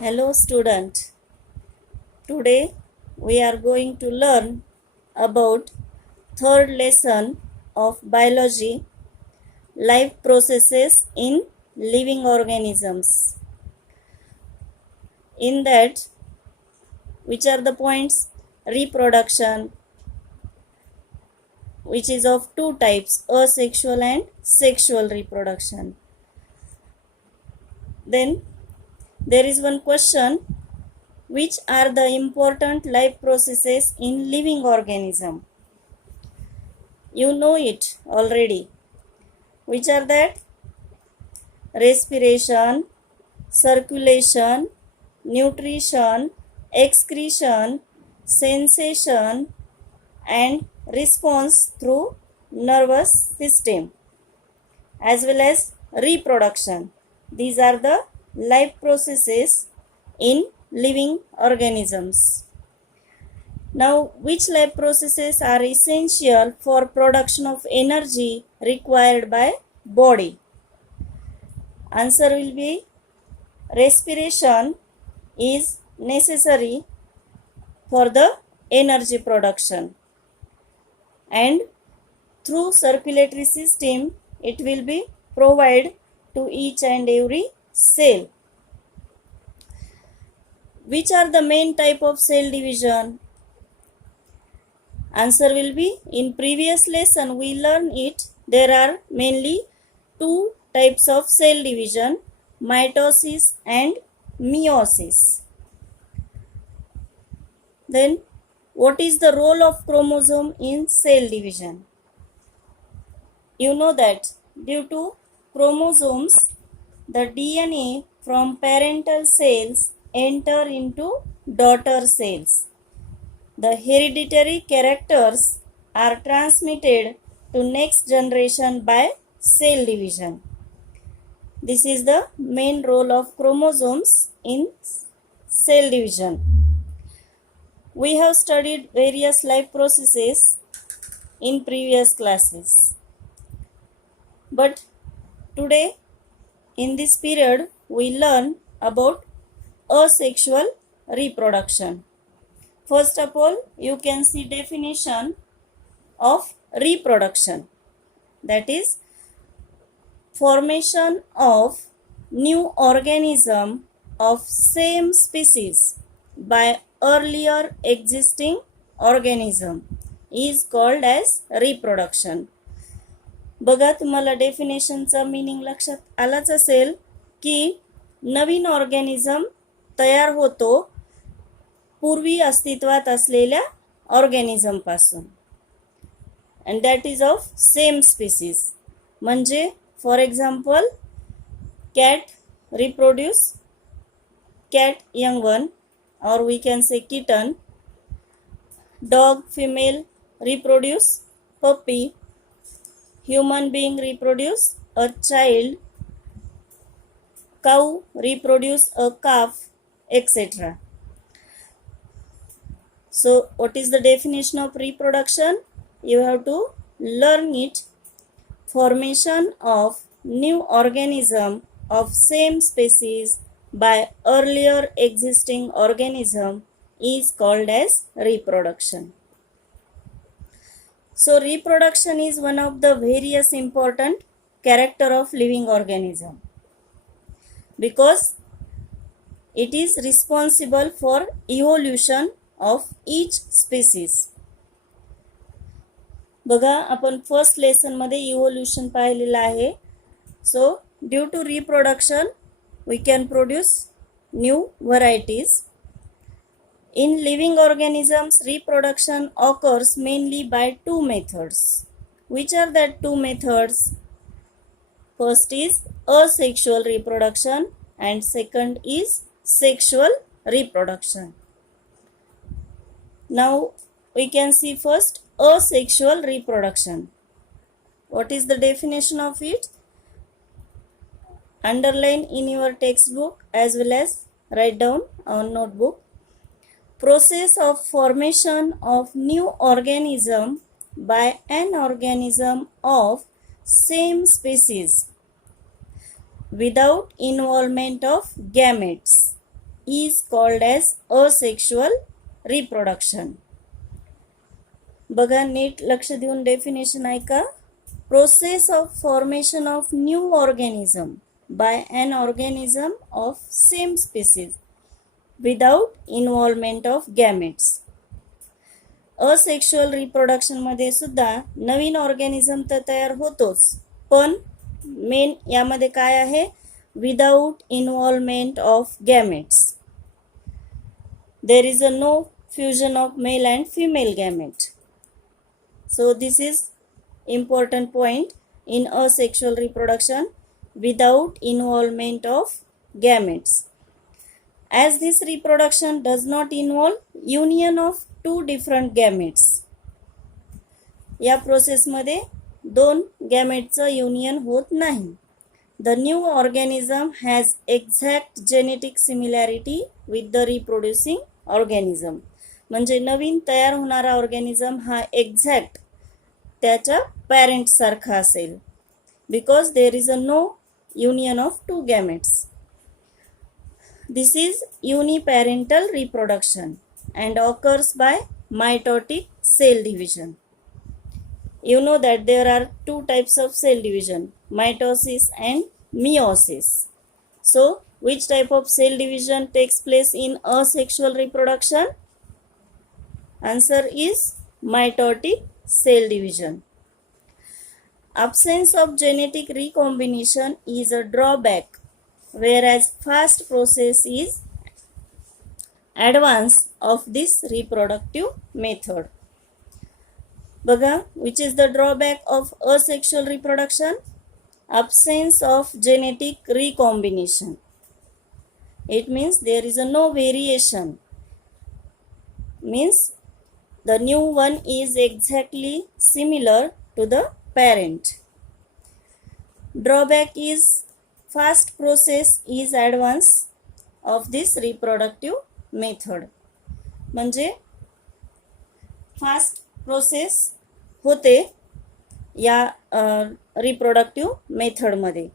Hello student. Today we are going to learn about third lesson of biology, life processes in living organisms. In that, which are the points? Reproduction, which is of two types, asexual and sexual reproduction. Then there is one question, which are the important life processes in living organism? You know it already. Which are that? Respiration, circulation, nutrition, excretion, sensation, and response through nervous system, as well as reproduction. These are the life processes in living organisms. Now, which life processes are essential for production of energy required by body? Answer will be respiration is necessary for the energy production, and through circulatory system it will be provided to each and every cell. Which are the main type of cell division? Answer will be, in previous lesson we learned it, there are mainly two types of cell division, mitosis and meiosis. Then what is the role of chromosome in cell division? You know that due to chromosomes, the DNA from parental cells enter into daughter cells. The hereditary characters are transmitted to next generation by cell division. This is the main role of chromosomes in cell division. We have studied various life processes in previous classes. But today, in this period, we learn about asexual reproduction. First of all, you can see definition of reproduction. That is, formation of new organism of same species by earlier existing organism is called as reproduction. बघा, तुम्हाला डेफिनेशनचा meaning लक्षात आलाच असेल की नवीन organism तयार होतो पूर्वी अस्तित्वात असलेल्या ऑर्गॅनिझम पासून, and that is of same species. म्हणजे for example, cat reproduce cat young one, or we can say kitten. Dog female reproduce puppy. Human being reproduce a child. Cow reproduce a calf, etc. So what is the definition of reproduction? You have to learn it. Formation of new organism of same species by earlier existing organism is called as reproduction. So reproduction is one of the various important character of living organism, because it is responsible for evolution of each species. बघा, आपण first lesson मध्ये evolution पाहिलेलं आहे. So due to reproduction we can produce new varieties. In living organisms, reproduction occurs mainly by two methods. Which are that two methods? First is asexual reproduction and second is sexual reproduction. Now we can see first asexual reproduction. What is the definition of it? Underline in your textbook as well as write down on notebook. Process of formation of new organism by an organism of same species without involvement of gametes is called as asexual reproduction. बघा नीट लक्ष देऊन definition ऐका. Process of formation of new organism by an organism of same species without involvement of gametes. Asexual reproduction मध्ये सुद्धा नवीन organism तर तयार होतोच, पण मेन यामध्ये काय आहे, without involvement of gametes. There is a no fusion of male and female gamete. So this is important point in asexual reproduction without involvement of gametes. As this reproduction does not involve union of two different gametes. या process मध्ये दोन गॅमेटचं union होत नाही. The new organism has exact genetic similarity with the reproducing organism. म्हणजे नवीन तयार होणारा organism हा exact त्याच्या पॅरेंट सारखा असेल, because there is a no union of two gametes. This is uniparental reproduction and occurs by mitotic cell division. You know that there are two types of cell division, mitosis and meiosis. So which type of cell division takes place in asexual reproduction? Answer is mitotic cell division. Absence of genetic recombination is a drawback, whereas fast process is advance of this reproductive method. बघा, which is the drawback of asexual reproduction? Absence of genetic recombination. It means there is a no variation. Means the new one is exactly similar to the parent. Drawback is fast process is advance of this reproductive method. म्हणजे fast process होते या reproductive मेथडमध्ये.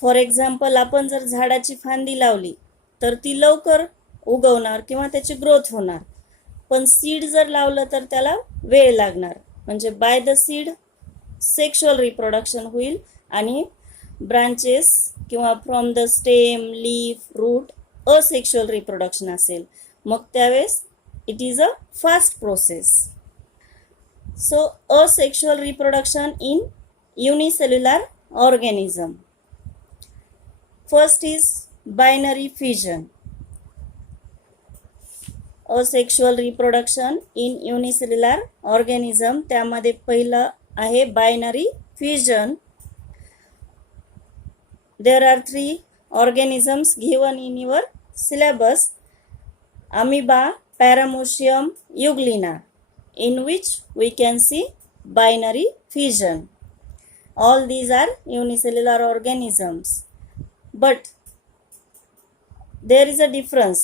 For example, आपण जर झाडाची फांदी लावली तर ती लवकर उगवणार किंवा त्याची ग्रोथ होणार, पण सीड जर लावलं तर त्याला वेळ लागणार. म्हणजे by the seed sexual reproduction होईल आणि ब्रांचेस किंवा from the stem, leaf, root asexual reproduction असेल. मग त्यावेळेस it is a fast process. So asexual reproduction in unicellular organism. First is binary fission. Asexual reproduction in unicellular organism, त्यामध्ये पहिलं आहे binary fusion. There are 3 organisms given in your syllabus: amoeba, paramecium, euglena, in which we can see binary fission. All these are unicellular organisms, but there is a difference.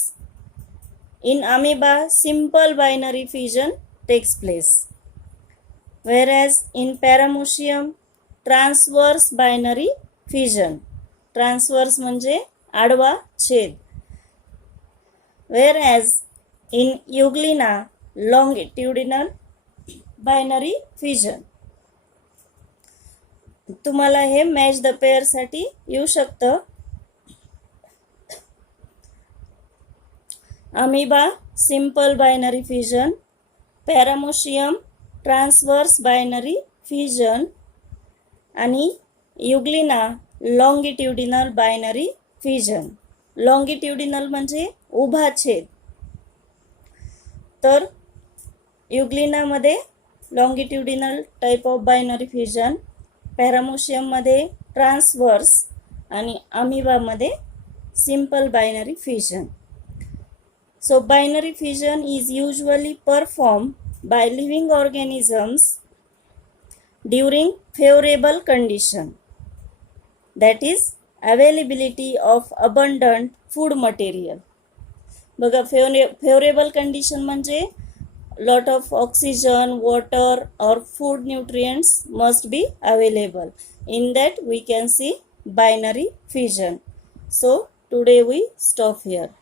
In amoeba, simple binary fission takes place, whereas in paramecium, transverse binary fission. Transverse म्हणजे आडवा छेद. whereas in euglena, longitudinal binary fission. तुम्हाला हे match the pair साठी येऊ शकतं. Amoeba simple binary fission, paramecium transverse binary fission आणि euglena longitudinal binary fission. Longitudinal म्हणजे उभा छेद. तर युग्लिनामध्ये longitudinal type of binary fission, पॅरामोशियममध्ये ट्रान्सवर्स आणि अमीबामध्ये simple binary fission. So binary fission is usually performed by living organisms during favorable condition, that is availability of abundant food material. बघा, favorable condition म्हणजे lot of oxygen, water or food nutrients must be available. In that we can see binary fission. So today we stop here.